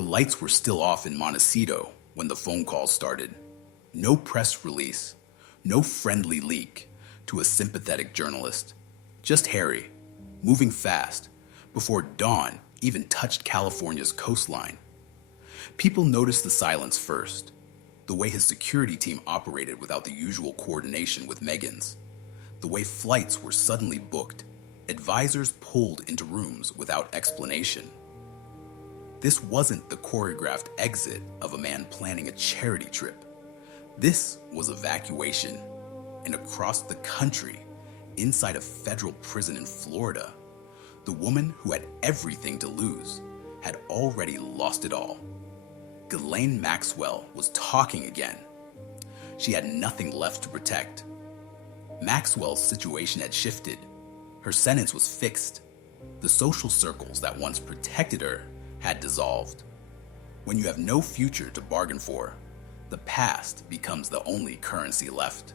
The lights were still off in Montecito when the phone calls started. No press release, no friendly leak to a sympathetic journalist. Just Harry, moving fast, before dawn even touched California's coastline. People noticed the silence first, the way his security team operated without the usual coordination with Meghan's, the way flights were suddenly booked, advisors pulled into rooms without explanation. This wasn't the choreographed exit of a man planning a charity trip. This was evacuation, and across the country, inside a federal prison in Florida, the woman who had everything to lose had already lost it all. Ghislaine Maxwell was talking again. She had nothing left to protect. Maxwell's situation had shifted. Her sentence was fixed. The social circles that once protected her had dissolved. When you have no future to bargain for, the past becomes the only currency left.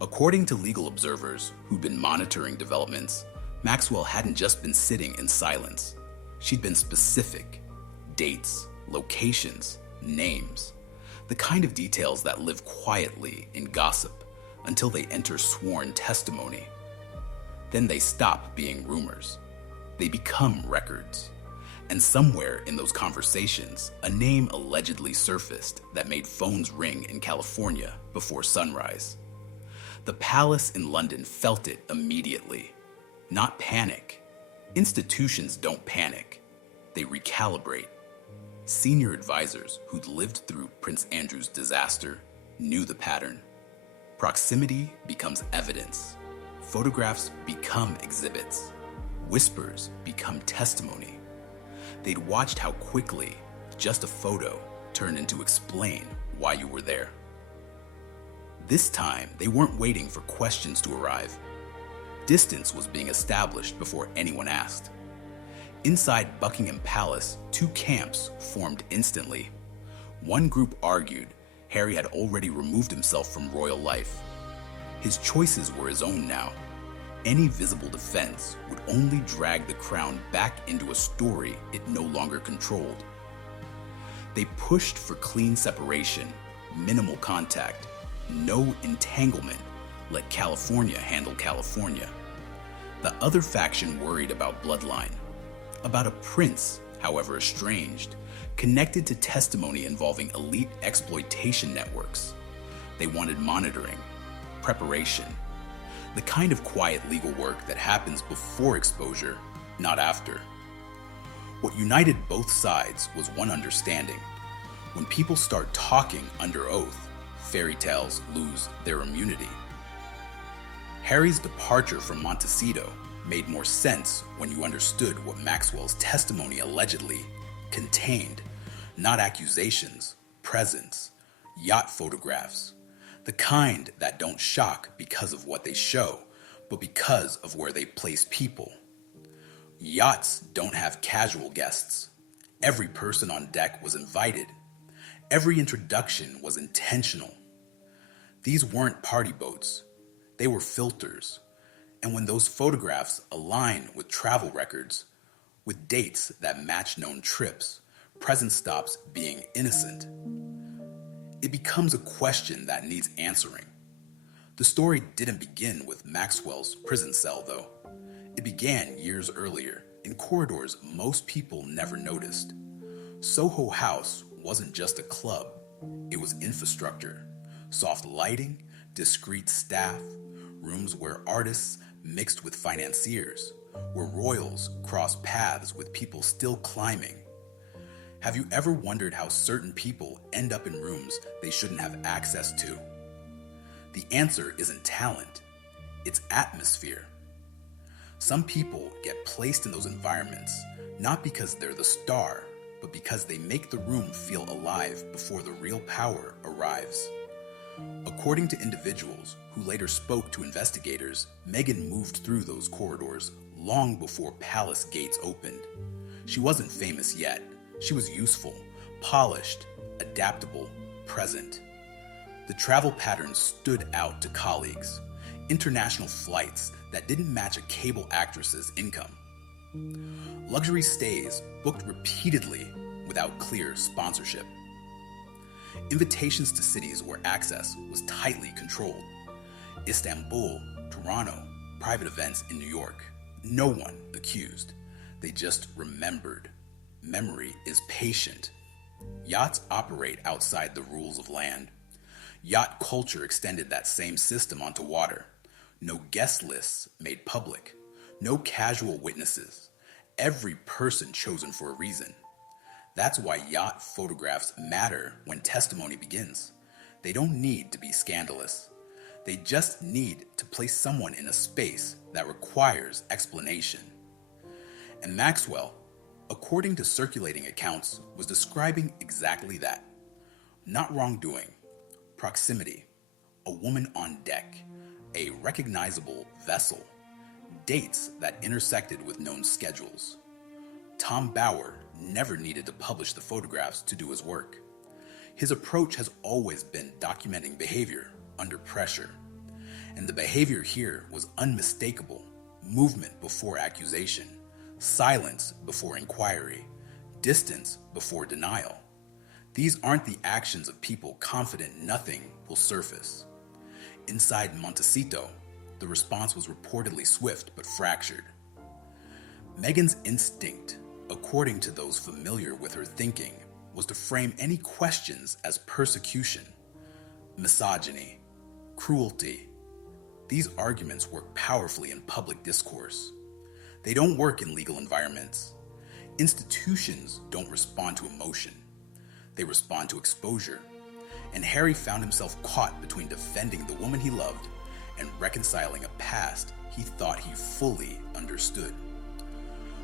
According to legal observers who'd been monitoring developments, Maxwell hadn't just been sitting in silence. She'd been specific. Dates, locations, names. The kind of details that live quietly in gossip until they enter sworn testimony. Then they stop being rumors. They become records. And somewhere in those conversations, a name allegedly surfaced that made phones ring in California before sunrise. The palace in London felt it immediately. Not panic. Institutions don't panic. They recalibrate. Senior advisors who'd lived through Prince Andrew's disaster knew the pattern. Proximity becomes evidence. Photographs become exhibits. Whispers become testimony. They'd watched how quickly just a photo turned into explain why you were there. This time, they weren't waiting for questions to arrive. Distance was being established before anyone asked. Inside Buckingham Palace, two camps formed instantly. One group argued Harry had already removed himself from royal life. His choices were his own now. Any visible defense would only drag the crown back into a story it no longer controlled. They pushed for clean separation, minimal contact, no entanglement. Let California handle California. The other faction worried about bloodline, about a prince, however estranged, connected to testimony involving elite exploitation networks. They wanted monitoring, preparation, the kind of quiet legal work that happens before exposure, not after. What united both sides was one understanding. When people start talking under oath, fairy tales lose their immunity. Harry's departure from Montecito made more sense when you understood what Maxwell's testimony allegedly contained. Not accusations, presents, yacht photographs, the kind that don't shock because of what they show, but because of where they place people. Yachts don't have casual guests. Every person on deck was invited. Every introduction was intentional. These weren't party boats. They were filters. And when those photographs align with travel records, with dates that match known trips, present stops being innocent. It becomes a question that needs answering. The story didn't begin with Maxwell's prison cell, though. It began years earlier, in corridors most people never noticed. Soho House wasn't just a club, it was infrastructure. Soft lighting, discreet staff, rooms where artists mixed with financiers, where royals crossed paths with people still climbing. Have you ever wondered how certain people end up in rooms they shouldn't have access to? The answer isn't talent, it's atmosphere. Some people get placed in those environments not because they're the star, but because they make the room feel alive before the real power arrives. According to individuals who later spoke to investigators, Meghan moved through those corridors long before palace gates opened. She wasn't famous yet. She was useful, polished, adaptable, present. The travel patterns stood out to colleagues. International flights that didn't match a cable actress's income. Luxury stays booked repeatedly without clear sponsorship. Invitations to cities where access was tightly controlled. Istanbul, Toronto, private events in New York. No one accused. They just remembered. Memory is patient. Yachts operate outside the rules of land. Yacht culture extended that same system onto water. No guest lists made public. No casual witnesses. Every person chosen for a reason. That's why yacht photographs matter when testimony begins. They don't need to be scandalous. They just need to place someone in a space that requires explanation. And Maxwell, according to circulating accounts, was describing exactly that. Not wrongdoing, proximity, a woman on deck, a recognizable vessel, dates that intersected with known schedules. Tom Bauer never needed to publish the photographs to do his work. His approach has always been documenting behavior under pressure. And the behavior here was unmistakable: movement before accusation, silence before inquiry, distance before denial. These aren't the actions of people confident nothing will surface. Inside Montecito, the response was reportedly swift but fractured. Meghan's instinct, according to those familiar with her thinking, was to frame any questions as persecution, misogyny, cruelty. These arguments work powerfully in public discourse. They don't work in legal environments. Institutions don't respond to emotion. They respond to exposure. And Harry found himself caught between defending the woman he loved and reconciling a past he thought he fully understood.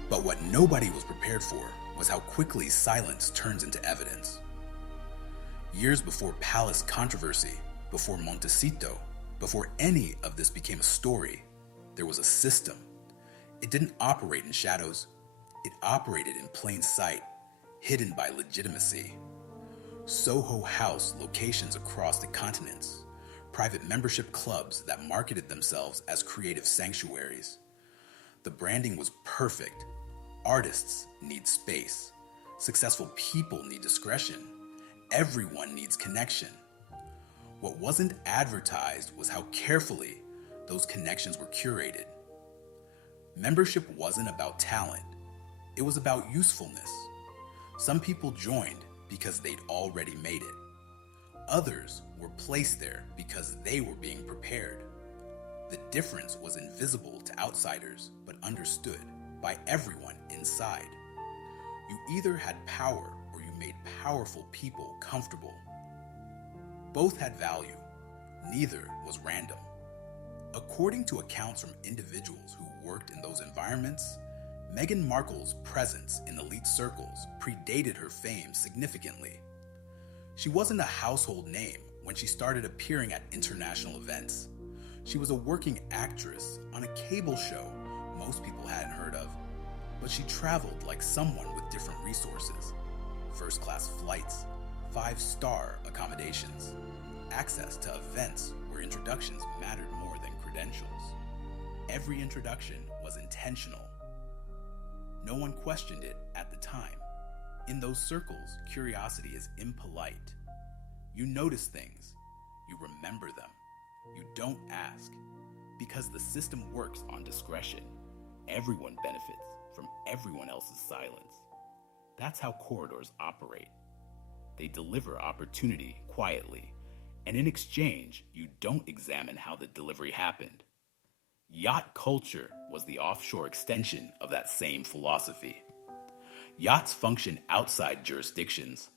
But what nobody was prepared for was how quickly silence turns into evidence. Years before Palace controversy, before Montecito, before any of this became a story, there was a system. It didn't operate in shadows. It operated in plain sight, hidden by legitimacy. Soho House locations across the continents, private membership clubs that marketed themselves as creative sanctuaries. The branding was perfect. Artists need space. Successful people need discretion. Everyone needs connection. What wasn't advertised was how carefully those connections were curated. Membership wasn't about talent. It was about usefulness. Some people joined because they'd already made it. Others were placed there because they were being prepared. The difference was invisible to outsiders, but understood by everyone inside. You either had power or you made powerful people comfortable. Both had value. Neither was random. According to accounts from individuals who worked in those environments, Meghan Markle's presence in elite circles predated her fame significantly. She wasn't a household name when she started appearing at international events. She was a working actress on a cable show most people hadn't heard of, but she traveled like someone with different resources. First-class flights, 5-star accommodations, access to events where introductions mattered more than credentials. Every introduction was intentional. No one questioned it at the time. In those circles, curiosity is impolite. You notice things. You remember them. You don't ask. Because the system works on discretion. Everyone benefits from everyone else's silence. That's how corridors operate. They deliver opportunity quietly, and in exchange, you don't examine how the delivery happened. Yacht culture was the offshore extension of that same philosophy. Yachts function outside jurisdictions,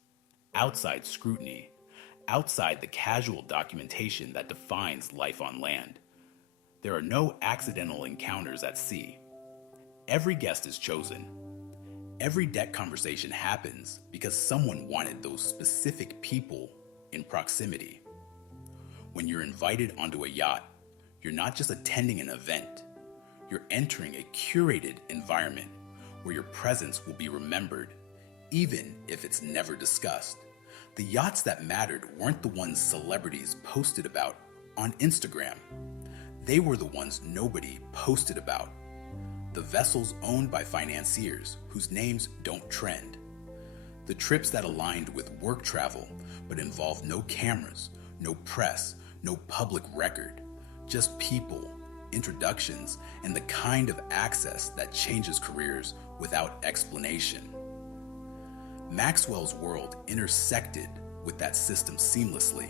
outside scrutiny, outside the casual documentation that defines life on land. There are no accidental encounters at sea. Every guest is chosen. Every deck conversation happens because someone wanted those specific people in proximity. When you're invited onto a yacht, you're not just attending an event. You're entering a curated environment where your presence will be remembered, even if it's never discussed. The yachts that mattered weren't the ones celebrities posted about on Instagram. They were the ones nobody posted about. The vessels owned by financiers whose names don't trend. The trips that aligned with work travel but involved no cameras, no press, no public record, just people, introductions, and the kind of access that changes careers without explanation. Maxwell's world intersected with that system seamlessly.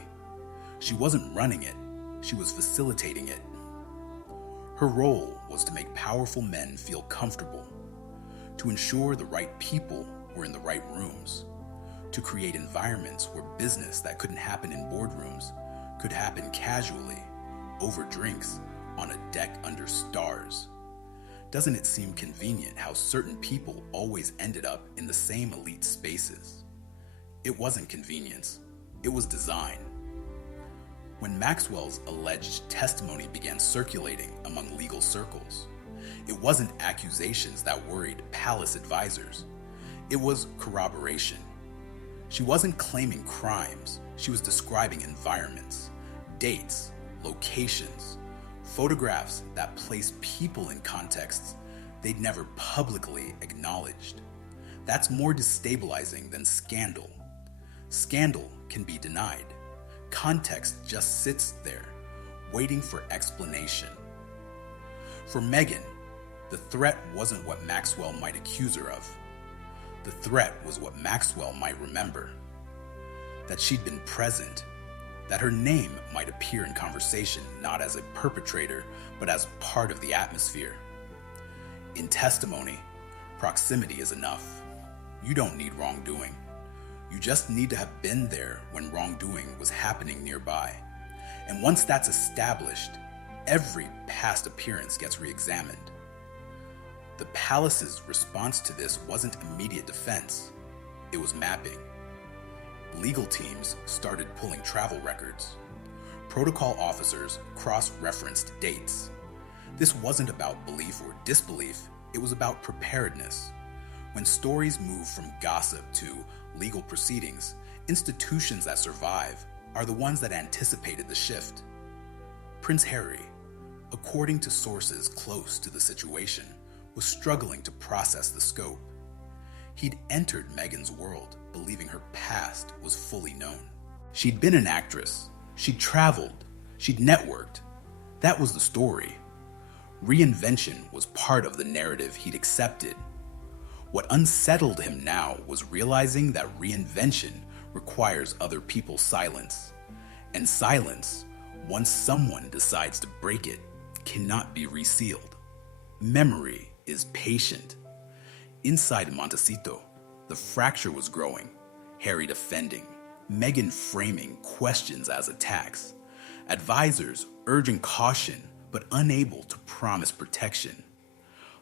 She wasn't running it, she was facilitating it. Her role was to make powerful men feel comfortable, to ensure the right people were in the right rooms, to create environments where business that couldn't happen in boardrooms could happen casually, over drinks, on a deck under stars. Doesn't it seem convenient how certain people always ended up in the same elite spaces? It wasn't convenience, it was design. When Maxwell's alleged testimony began circulating among legal circles, it wasn't accusations that worried palace advisors. It was corroboration. She wasn't claiming crimes, she was describing environments, dates, locations, photographs that placed people in contexts they'd never publicly acknowledged. That's more destabilizing than scandal. Scandal can be denied. Context just sits there, waiting for explanation. For Meghan, the threat wasn't what Maxwell might accuse her of. The threat was what Maxwell might remember. That she'd been present, that her name might appear in conversation not as a perpetrator, but as part of the atmosphere. In testimony, proximity is enough. You don't need wrongdoing. You just need to have been there when wrongdoing was happening nearby. And once that's established, every past appearance gets re-examined. The palace's response to this wasn't immediate defense, it was mapping. Legal teams started pulling travel records. Protocol officers cross-referenced dates. This wasn't about belief or disbelief, it was about preparedness. When stories move from gossip to legal proceedings, institutions that survive are the ones that anticipated the shift. Prince Harry, according to sources close to the situation, was struggling to process the scope. He'd entered Meghan's world believing her past was fully known. She'd been an actress, she'd traveled, she'd networked. That was the story. Reinvention was part of the narrative he'd accepted. What unsettled him now was realizing that reinvention requires other people's silence. And silence, once someone decides to break it, cannot be resealed. Memory is patient. Inside Montecito, the fracture was growing, Harry defending, Meghan framing questions as attacks, advisors urging caution but unable to promise protection.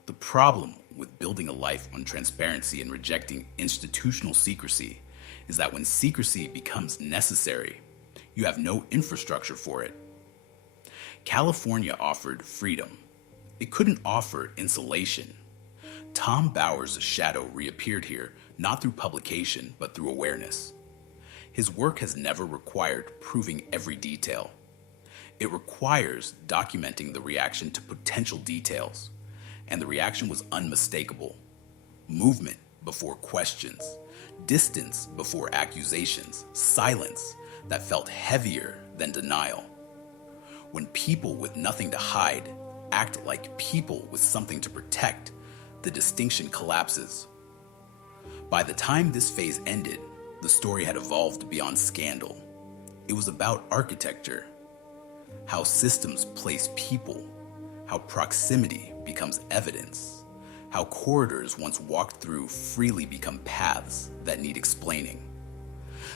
The problem with building a life on transparency and rejecting institutional secrecy is that when secrecy becomes necessary, you have no infrastructure for it. California offered freedom. It couldn't offer insulation. Tom Bauer's shadow reappeared here, not through publication, but through awareness. His work has never required proving every detail. It requires documenting the reaction to potential details, and the reaction was unmistakable. Movement before questions, distance before accusations, silence that felt heavier than denial. When people with nothing to hide act like people with something to protect, the distinction collapses. By the time this phase ended, the story had evolved beyond scandal. It was about architecture, how systems place people, how proximity becomes evidence, how corridors once walked through freely become paths that need explaining.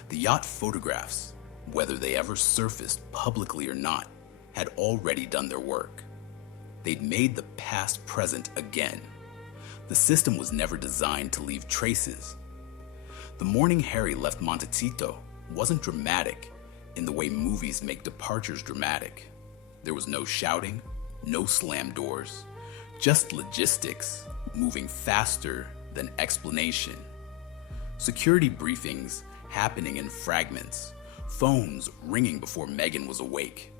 The yacht photographs, whether they ever surfaced publicly or not, had already done their work. They'd made the past present again. The system was never designed to leave traces. The morning Harry left Montecito wasn't dramatic in the way movies make departures dramatic. There was no shouting, no slam doors, just logistics moving faster than explanation. Security briefings happening in fragments, phones ringing before Meghan was awake.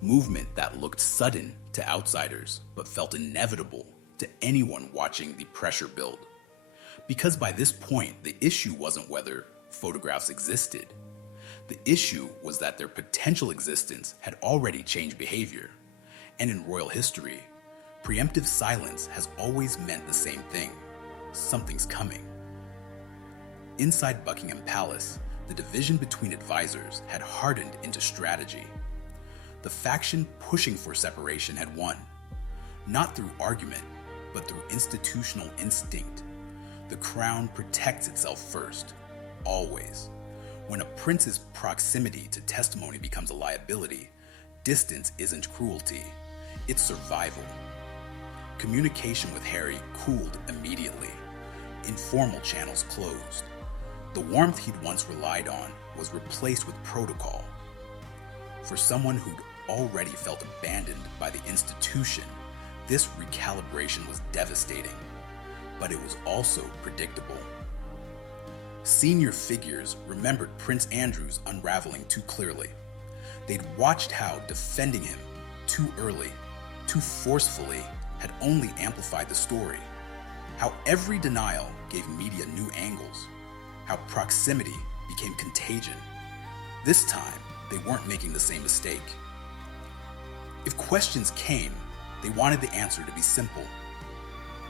Movement that looked sudden to outsiders but felt inevitable to anyone watching the pressure build. Because by this point, the issue wasn't whether photographs existed. The issue was that their potential existence had already changed behavior. And in royal history, preemptive silence has always meant the same thing. Something's coming. Inside Buckingham Palace, the division between advisors had hardened into strategy. The faction pushing for separation had won, not through argument, but through institutional instinct. The crown protects itself first, always. When a prince's proximity to testimony becomes a liability, distance isn't cruelty, it's survival. Communication with Harry cooled immediately. Informal channels closed. The warmth he'd once relied on was replaced with protocol. For someone who'd already felt abandoned by the institution, this recalibration was devastating, but it was also predictable. Senior figures remembered Prince Andrew's unraveling too clearly. They'd watched how defending him too early, too forcefully, had only amplified the story. How every denial gave media new angles. How proximity became contagion. This time, they weren't making the same mistake. If questions came, they wanted the answer to be simple.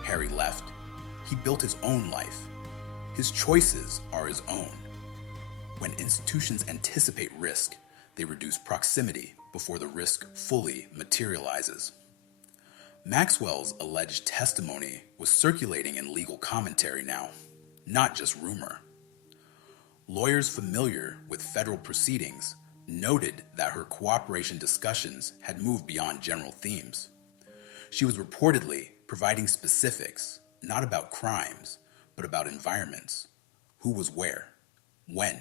Harry left. He built his own life. His choices are his own. When institutions anticipate risk, they reduce proximity before the risk fully materializes. Maxwell's alleged testimony was circulating in legal commentary now, not just rumor. Lawyers familiar with federal proceedings noted that her cooperation discussions had moved beyond general themes. She was reportedly providing specifics, not about crimes, but about environments. Who was where? When?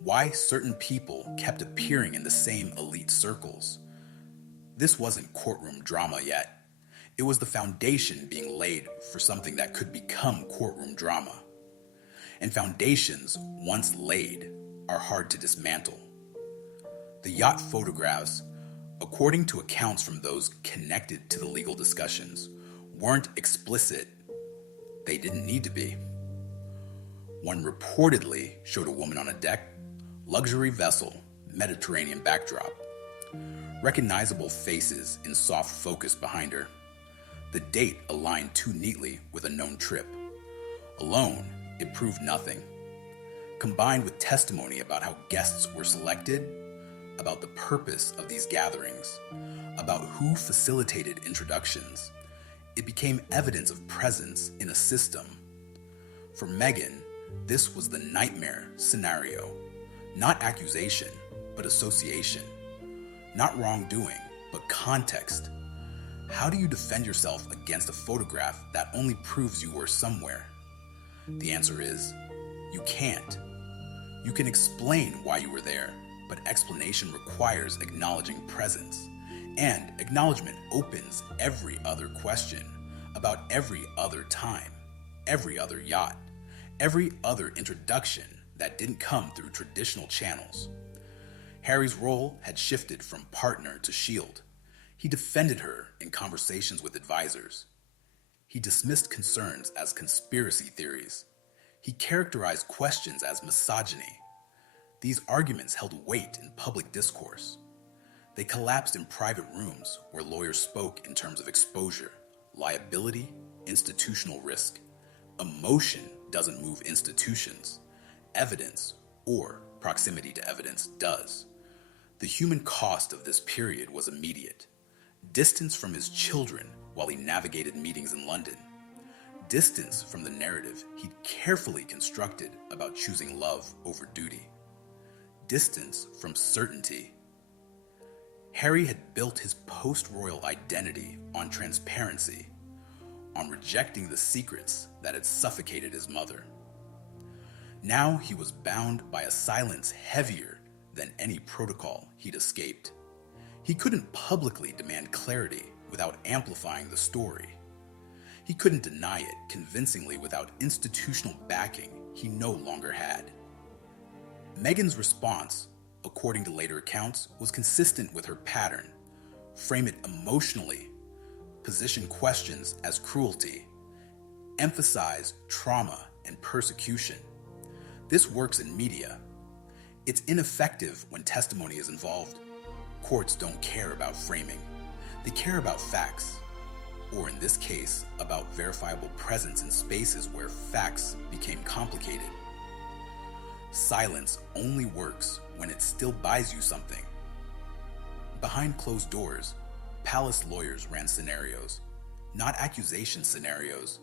Why certain people kept appearing in the same elite circles? This wasn't courtroom drama yet. It was the foundation being laid for something that could become courtroom drama. And foundations, once laid, are hard to dismantle. The yacht photographs, according to accounts from those connected to the legal discussions, weren't explicit. They didn't need to be. One reportedly showed a woman on a deck, luxury vessel, Mediterranean backdrop. Recognizable faces in soft focus behind her. The date aligned too neatly with a known trip. Alone, it proved nothing. Combined with testimony about how guests were selected, about the purpose of these gatherings, about who facilitated introductions, it became evidence of presence in a system. For Meghan, this was the nightmare scenario. Not accusation, but association. Not wrongdoing, but context. How do you defend yourself against a photograph that only proves you were somewhere? The answer is, you can't. You can explain why you were there, but explanation requires acknowledging presence. And acknowledgement opens every other question about every other time, every other yacht, every other introduction that didn't come through traditional channels. Harry's role had shifted from partner to shield. He defended her in conversations with advisors. He dismissed concerns as conspiracy theories. He characterized questions as misogyny. These arguments held weight in public discourse. They collapsed in private rooms where lawyers spoke in terms of exposure, liability, institutional risk. Emotion doesn't move institutions. Evidence, or proximity to evidence, does. The human cost of this period was immediate. Distance from his children while he navigated meetings in London. Distance from the narrative he'd carefully constructed about choosing love over duty. Distance from certainty. Harry had built his post-royal identity on transparency, on rejecting the secrets that had suffocated his mother. Now he was bound by a silence heavier than any protocol he'd escaped. He couldn't publicly demand clarity without amplifying the story. He couldn't deny it convincingly without institutional backing he no longer had. Meghan's response, according to later accounts, was consistent with her pattern. Frame it emotionally, position questions as cruelty, emphasize trauma and persecution. This works in media. It's ineffective when testimony is involved. Courts don't care about framing. They care about facts, or in this case, about verifiable presence in spaces where facts became complicated. Silence only works when it still buys you something. Behind closed doors, palace lawyers ran scenarios, not accusation scenarios,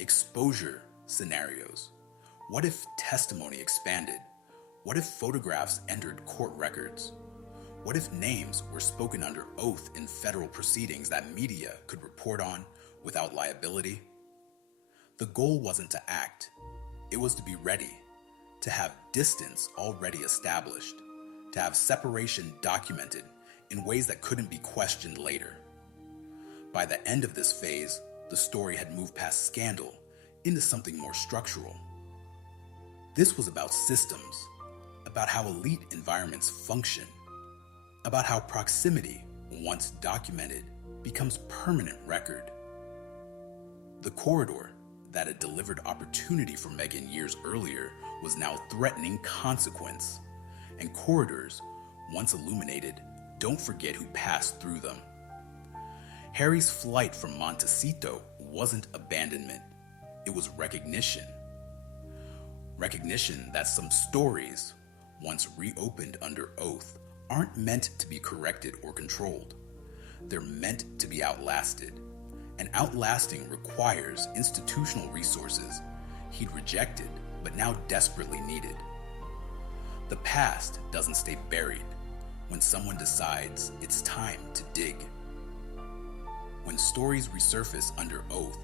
exposure scenarios. What if testimony expanded? What if photographs entered court records? What if names were spoken under oath in federal proceedings that media could report on without liability? The goal wasn't to act. It was to be ready, to have distance already established, to have separation documented in ways that couldn't be questioned later. By the end of this phase, the story had moved past scandal into something more structural. This was about systems, about how elite environments function, about how proximity, once documented, becomes permanent record. The corridor that had delivered opportunity for Meghan years earlier was now threatening consequence. And corridors, once illuminated, don't forget who passed through them. Harry's flight from Montecito wasn't abandonment. It was recognition. Recognition that some stories, once reopened under oath, aren't meant to be corrected or controlled. They're meant to be outlasted. And outlasting requires institutional resources he'd rejected but now desperately needed. The past doesn't stay buried when someone decides it's time to dig. When stories resurface under oath,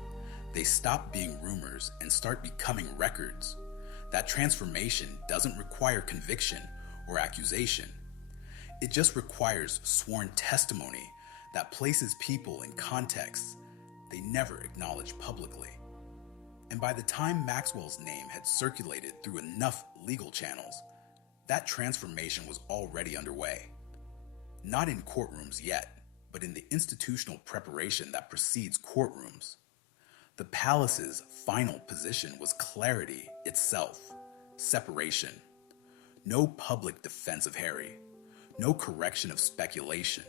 they stop being rumors and start becoming records. That transformation doesn't require conviction or accusation. It just requires sworn testimony that places people in contexts they never acknowledged publicly. And by the time Maxwell's name had circulated through enough legal channels, that transformation was already underway. Not in courtrooms yet, but in the institutional preparation that precedes courtrooms. The palace's final position was clarity itself, separation. No public defense of Harry, no correction of speculation,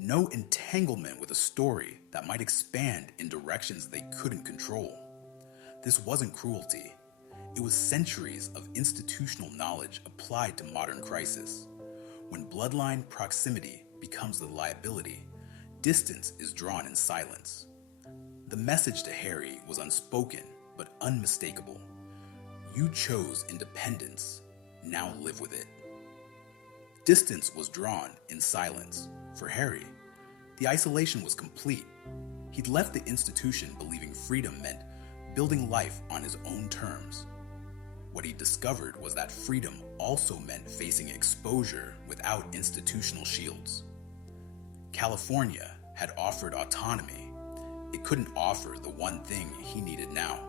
no entanglement with a story that might expand in directions they couldn't control. This wasn't cruelty. It was centuries of institutional knowledge applied to modern crisis. When bloodline proximity becomes the liability, distance is drawn in silence. The message to Harry was unspoken but unmistakable. You chose independence. Now live with it. Distance was drawn in silence. For Harry, the isolation was complete. He'd left the institution believing freedom meant building life on his own terms. What he discovered was that freedom also meant facing exposure without institutional shields. California had offered autonomy. It couldn't offer the one thing he needed now.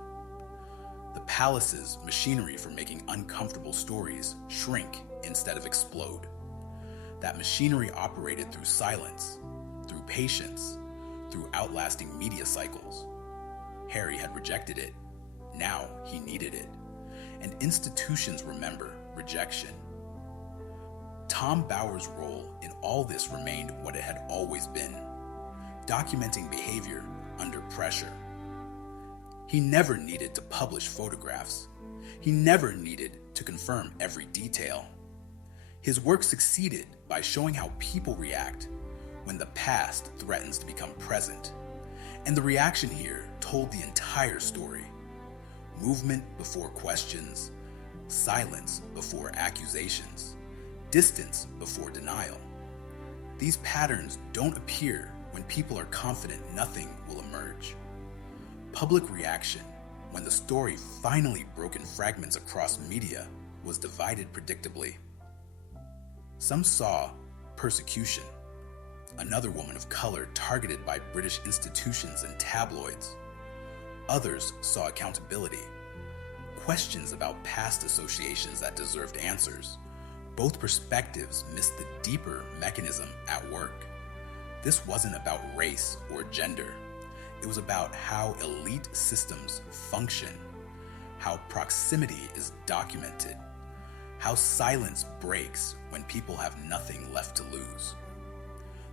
The palace's machinery for making uncomfortable stories shrink instead of explode. That machinery operated through silence, through patience, through outlasting media cycles. Harry had rejected it. Now he needed it. And institutions remember rejection. Tom Bower's role in all this remained what it had always been, documenting behavior under pressure. He never needed to publish photographs. He never needed to confirm every detail. His work succeeded by showing how people react when the past threatens to become present. And the reaction here told the entire story. Movement before questions, silence before accusations, distance before denial. These patterns don't appear when people are confident nothing will emerge. Public reaction, when the story finally broke in fragments across media, was divided predictably. Some saw persecution, another woman of color targeted by British institutions and tabloids. Others saw accountability, questions about past associations that deserved answers. Both perspectives missed the deeper mechanism at work. This wasn't about race or gender. It was about how elite systems function, how proximity is documented, how silence breaks when people have nothing left to lose.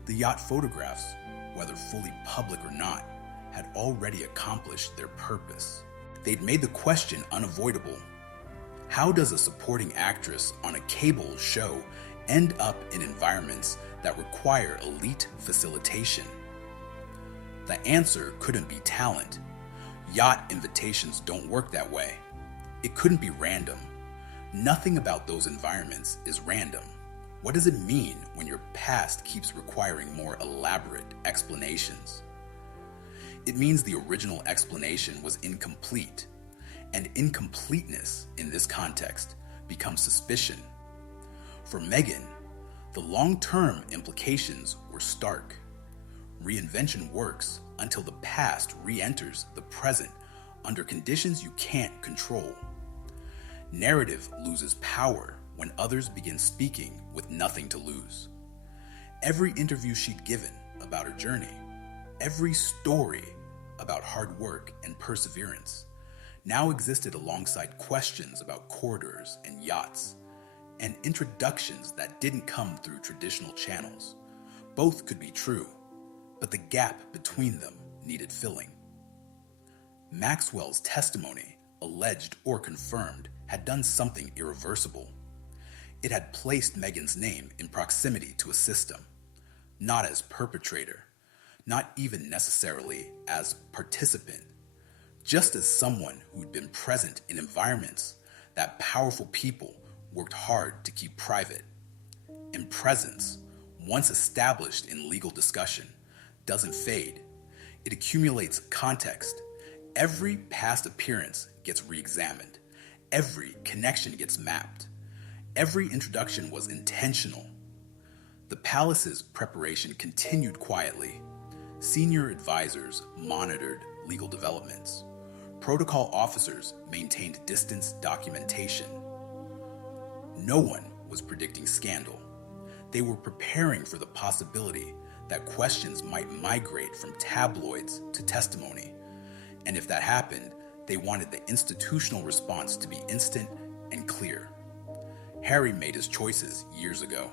The yacht photographs, whether fully public or not, had already accomplished their purpose. They'd made the question unavoidable. How does a supporting actress on a cable show end up in environments that require elite facilitation? The answer couldn't be talent. Yacht invitations don't work that way. It couldn't be random. Nothing about those environments is random. What does it mean when your past keeps requiring more elaborate explanations? It means the original explanation was incomplete, and incompleteness in this context becomes suspicion. For Meghan, the long-term implications were stark. Reinvention works until the past re-enters the present under conditions you can't control. Narrative loses power when others begin speaking with nothing to lose. Every interview she'd given about her journey, every story about hard work and perseverance, now existed alongside questions about corridors and yachts, and introductions that didn't come through traditional channels. Both could be true, but the gap between them needed filling. Maxwell's testimony, alleged or confirmed, had done something irreversible. It had placed Meghan's name in proximity to a system, not as perpetrator, not even necessarily as participant, just as someone who'd been present in environments that powerful people worked hard to keep private. And presence, once established in legal discussion, doesn't fade. It accumulates context. Every past appearance gets re-examined. Every connection gets mapped. Every introduction was intentional. The palace's preparation continued quietly. Senior advisors monitored legal developments. Protocol officers maintained distance documentation. No one was predicting scandal. They were preparing for the possibility that questions might migrate from tabloids to testimony. And if that happened, they wanted the institutional response to be instant and clear. Harry made his choices years ago.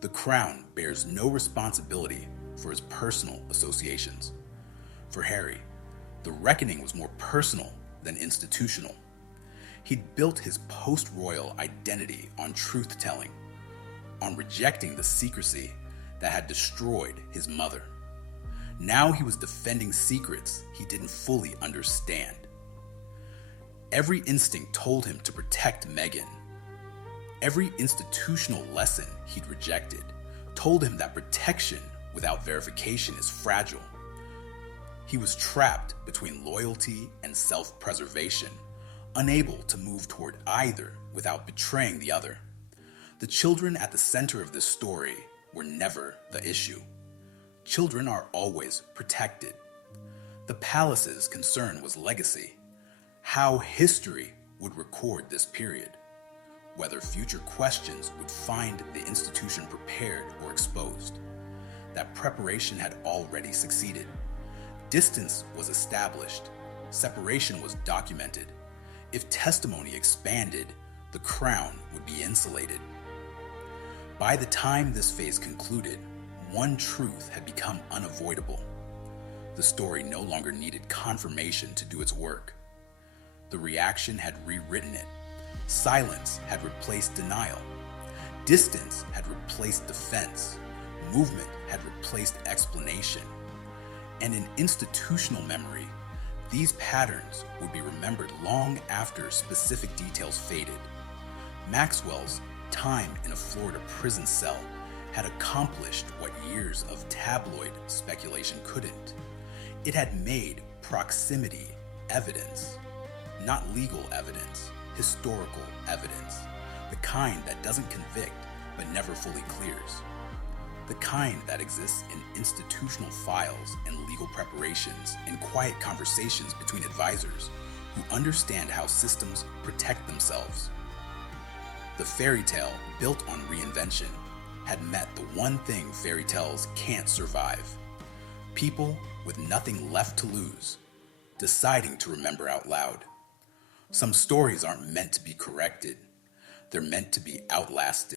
The crown bears no responsibility for his personal associations. For Harry, the reckoning was more personal than institutional. He'd built his post-royal identity on truth-telling, on rejecting the secrecy that had destroyed his mother. Now he was defending secrets he didn't fully understand. Every instinct told him to protect Meghan. Every institutional lesson he'd rejected told him that protection without verification is fragile. He was trapped between loyalty and self-preservation, unable to move toward either without betraying the other. The children at the center of this story were never the issue. Children are always protected. The palace's concern was legacy, how history would record this period, whether future questions would find the institution prepared or exposed. That preparation had already succeeded. Distance was established. Separation was documented. If testimony expanded, the crown would be insulated. By the time this phase concluded, one truth had become unavoidable. The story no longer needed confirmation to do its work. The reaction had rewritten it. Silence had replaced denial. Distance had replaced defense. Movement had replaced explanation. And in institutional memory, these patterns would be remembered long after specific details faded. Maxwell's time in a Florida prison cell had accomplished what years of tabloid speculation couldn't. It had made proximity evidence, not legal evidence, historical evidence, the kind that doesn't convict but never fully clears, the kind that exists in institutional files and legal preparations and quiet conversations between advisors who understand how systems protect themselves. The fairy tale built on reinvention had met the one thing fairy tales can't survive: people with nothing left to lose, deciding to remember out loud. Some stories aren't meant to be corrected, they're meant to be outlasted.